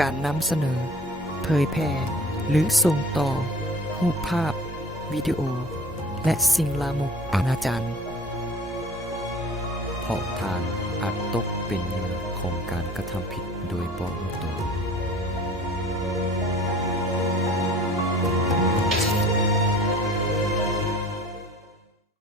การนำเสนอ เผยแพร่ หรือส่งต่อรูปภาพ วิดีโอ และสิ่งลามกอนาจารเพราะทานอาจตกเป็นเหยื่อของการกระทำผิดโดยบ่รู้ตัว